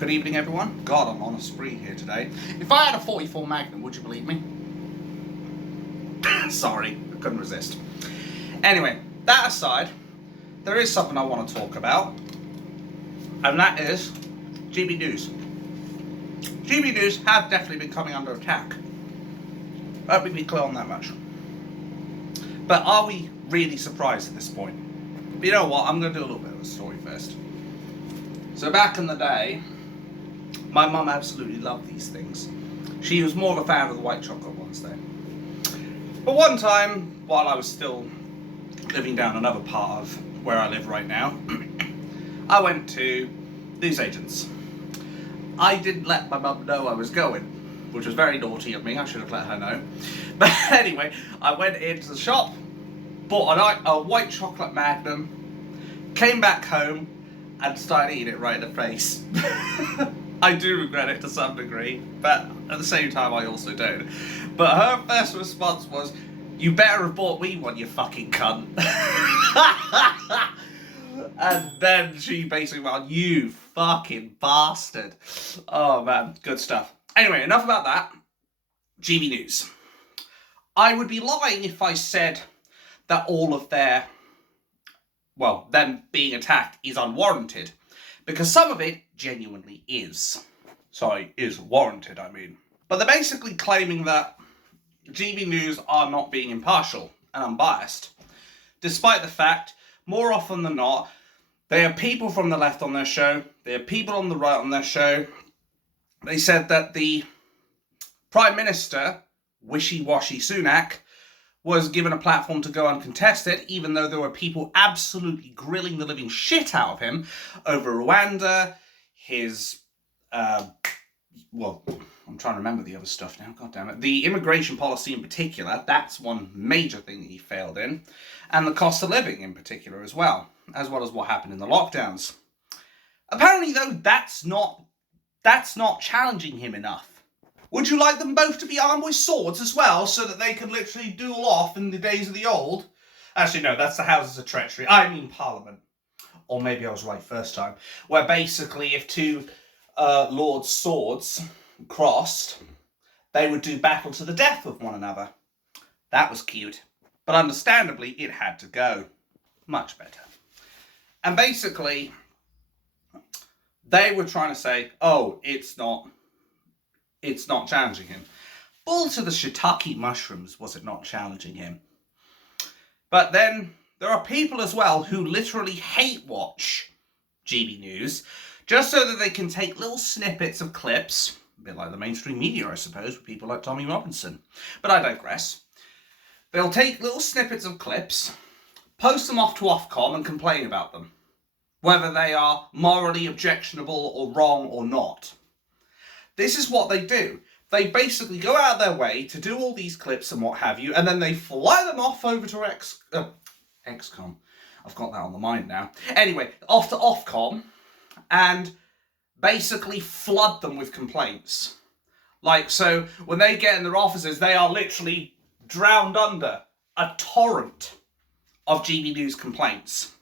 Good evening, everyone. God, I'm on a spree here today. If I had a 44 Magnum, would you believe me? Sorry, I couldn't resist. Anyway, that aside, there is something I want to talk about, and that is GB News. GB News have definitely been coming under attack. Let me be clear on that much. But are we really surprised at this point? But you know what? I'm going to do a little bit of a story first. So back in the day, my mum absolutely loved these things. She was more of a fan of the white chocolate ones though. But one time, while I was still living down another part of where I live right now, I went to newsagents. I didn't let my mum know I was going, which was very naughty of me. I should have let her know. But anyway, I went into the shop, bought a white chocolate Magnum, came back home, and started eating it right in the face. I do regret it to some degree, but at the same time I also don't. But her first response was, "You better have bought me one, you fucking cunt." And then she basically went, "You fucking bastard." Oh man, good stuff. Anyway, enough about that. GB News. I would be lying if I said that all of them being attacked is unwarranted. Because some of it genuinely is. Sorry, is warranted, I mean. But they're basically claiming that GB News are not being impartial and unbiased. Despite the fact, more often than not, they have people from the left on their show, they have people on the right on their show. They said that the Prime Minister, wishy-washy Sunak, was given a platform to go uncontested, even though there were people absolutely grilling the living shit out of him over Rwanda, his, I'm trying to remember the other stuff now, god damn it. The immigration policy in particular, that's one major thing that he failed in, and the cost of living in particular as well as what happened in the lockdowns. Apparently, though, that's not challenging him enough. Would you like them both to be armed with swords as well, so that they could literally duel off in the days of the old? Actually, no, that's the Houses of Treachery. I mean Parliament. Or maybe I was right first time. Where basically, if two lords' swords crossed, they would do battle to the death with one another. That was cute. But understandably, it had to go. Much better. And basically, they were trying to say, oh, it's not challenging him. Bull to the shiitake mushrooms, was it not challenging him? But then there are people as well who literally hate watch GB News just so that they can take little snippets of clips, a bit like the mainstream media, I suppose, with people like Tommy Robinson. But I digress. They'll take little snippets of clips, post them off to Ofcom and complain about them, whether they are morally objectionable or wrong or not. This is what they do. They basically go out of their way to do all these clips and what have you, and then they fly them off over to XCOM. I've got that on the mind now. Anyway, off to Ofcom, and basically flood them with complaints. Like, so when they get in their offices, they are literally drowned under a torrent of GB News complaints.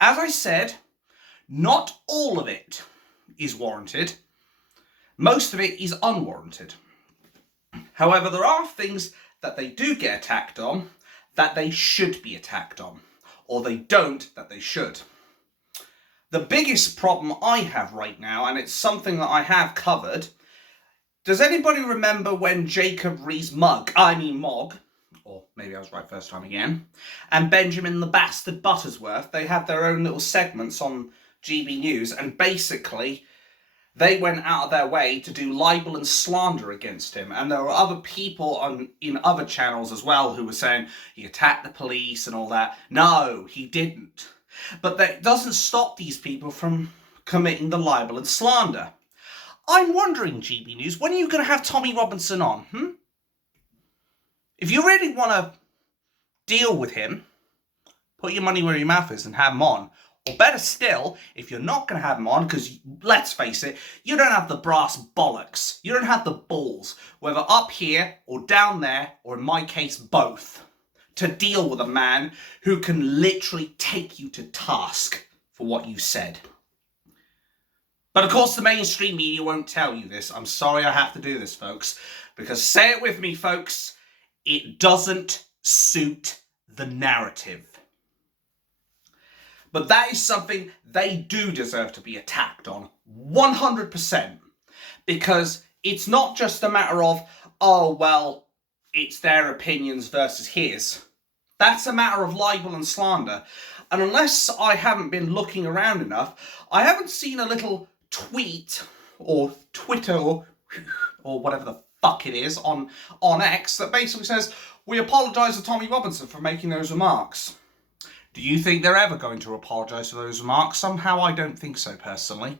As I said, not all of it is warranted. Most of it is unwarranted. However, there are things that they do get attacked on that they should be attacked on, or they don't that they should. The biggest problem I have right now, and it's something that I have covered, does anybody remember when Jacob Rees-Mogg, or maybe I was right first time again, and Benjamin the Bastard Buttersworth, they had their own little segments on GB News, and basically they went out of their way to do libel and slander against him. And there were other people in other channels as well who were saying he attacked the police and all that. No, he didn't. But that doesn't stop these people from committing the libel and slander. I'm wondering, GB News, when are you going to have Tommy Robinson on? If you really want to deal with him, put your money where your mouth is and have him on. Or better still, if you're not going to have him on, because let's face it, you don't have the brass bollocks. You don't have the balls, whether up here or down there, or in my case, both, to deal with a man who can literally take you to task for what you said. But of course the mainstream media won't tell you this. I'm sorry I have to do this, folks. Because say it with me, folks, it doesn't suit the narrative. But that is something they do deserve to be attacked on, 100%. Because it's not just a matter of, oh, well, it's their opinions versus his. That's a matter of libel and slander. And unless I haven't been looking around enough, I haven't seen a little tweet or Twitter or whatever the fuck it is on X that basically says, we apologise to Tommy Robinson for making those remarks. Do you think they're ever going to apologise for those remarks? Somehow I don't think so, personally.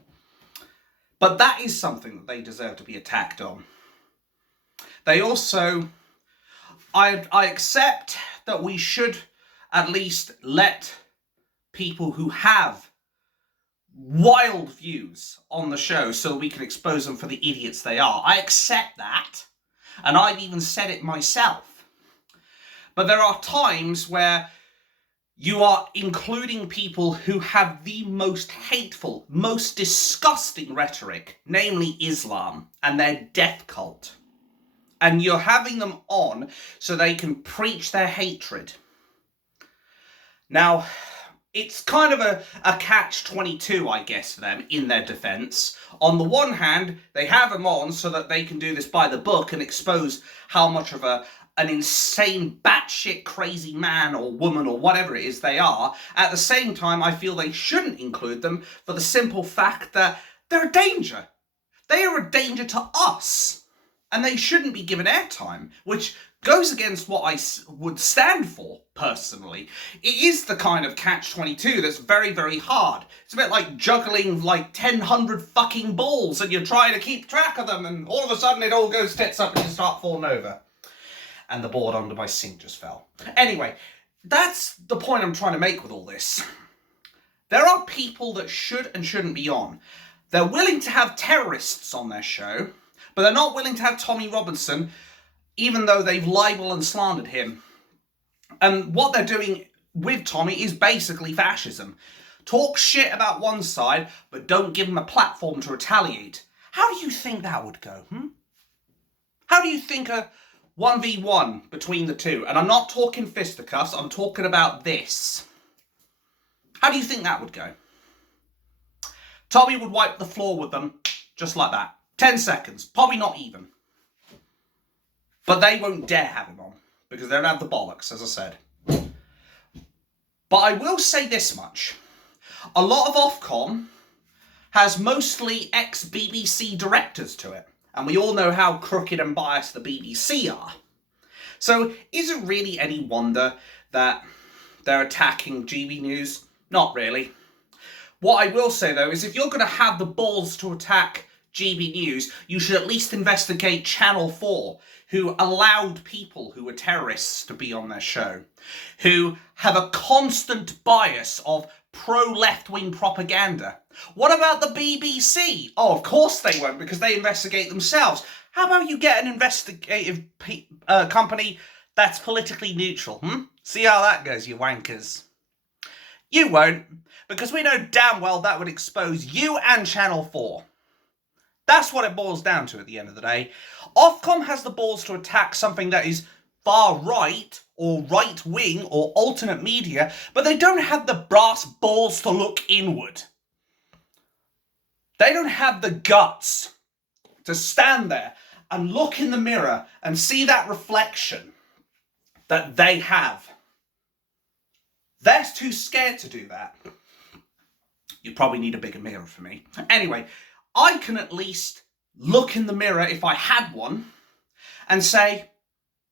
But that is something that they deserve to be attacked on. They also... I accept that we should at least let people who have wild views on the show so we can expose them for the idiots they are. I accept that. And I've even said it myself. But there are times where you are including people who have the most hateful, most disgusting rhetoric, namely Islam and their death cult. And you're having them on so they can preach their hatred. Now, it's kind of a catch-22, I guess, for them, in their defence. On the one hand, they have them on so that they can do this by the book and expose how much of an insane, batshit crazy man or woman or whatever it is they are. At the same time, I feel they shouldn't include them for the simple fact that they're a danger. They are a danger to us. And they shouldn't be given airtime, which goes against what I would stand for, personally. It is the kind of catch-22 that's very, very hard. It's a bit like juggling like 1,000 fucking balls and you're trying to keep track of them and all of a sudden it all goes tits up and you start falling over. And the board under my sink just fell. Anyway, that's the point I'm trying to make with all this. There are people that should and shouldn't be on. They're willing to have terrorists on their show, but they're not willing to have Tommy Robinson, even though they've libeled and slandered him. And what they're doing with Tommy is basically fascism. Talk shit about one side, but don't give him a platform to retaliate. How do you think that would go? How do you think a 1v1 between the two? And I'm not talking fisticuffs, I'm talking about this. How do you think that would go? Tommy would wipe the floor with them, just like that. 10 seconds, probably not even. But they won't dare have him on, because they don't have the bollocks, as I said. But I will say this much. A lot of Ofcom has mostly ex-BBC directors to it. And we all know how crooked and biased the BBC are. So is it really any wonder that they're attacking GB News? Not really. What I will say, though, is if you're going to have the balls to attack GB News, you should at least investigate Channel 4, who allowed people who were terrorists to be on their show, who have a constant bias of pro-left-wing propaganda. What about the BBC? Oh, of course they won't, because they investigate themselves. How about you get an investigative company that's politically neutral, See how that goes, you wankers. You won't, because we know damn well that would expose you and Channel 4. That's what it boils down to at the end of the day. Ofcom has the balls to attack something that is far right, or right-wing, or alternate media, but they don't have the brass balls to look inward. They don't have the guts to stand there and look in the mirror and see that reflection that they have. They're too scared to do that. You probably need a bigger mirror for me. Anyway, I can at least look in the mirror if I had one and say,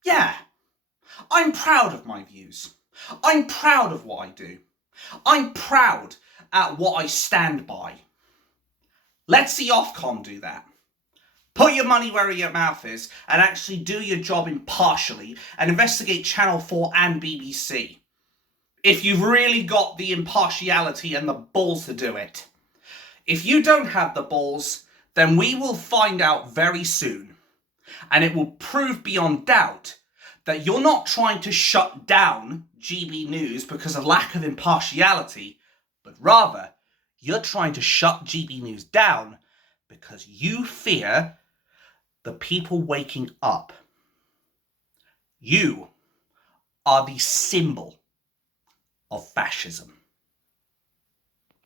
yeah, I'm proud of my views. I'm proud of what I do. I'm proud at what I stand by. Let's see Ofcom do that. Put your money where your mouth is and actually do your job impartially and investigate Channel 4 and BBC. If you've really got the impartiality and the balls to do it. If you don't have the balls, then we will find out very soon. And it will prove beyond doubt that you're not trying to shut down GB News because of lack of impartiality, but rather You're trying to shut GB News down because you fear the people waking up. You are the symbol of fascism.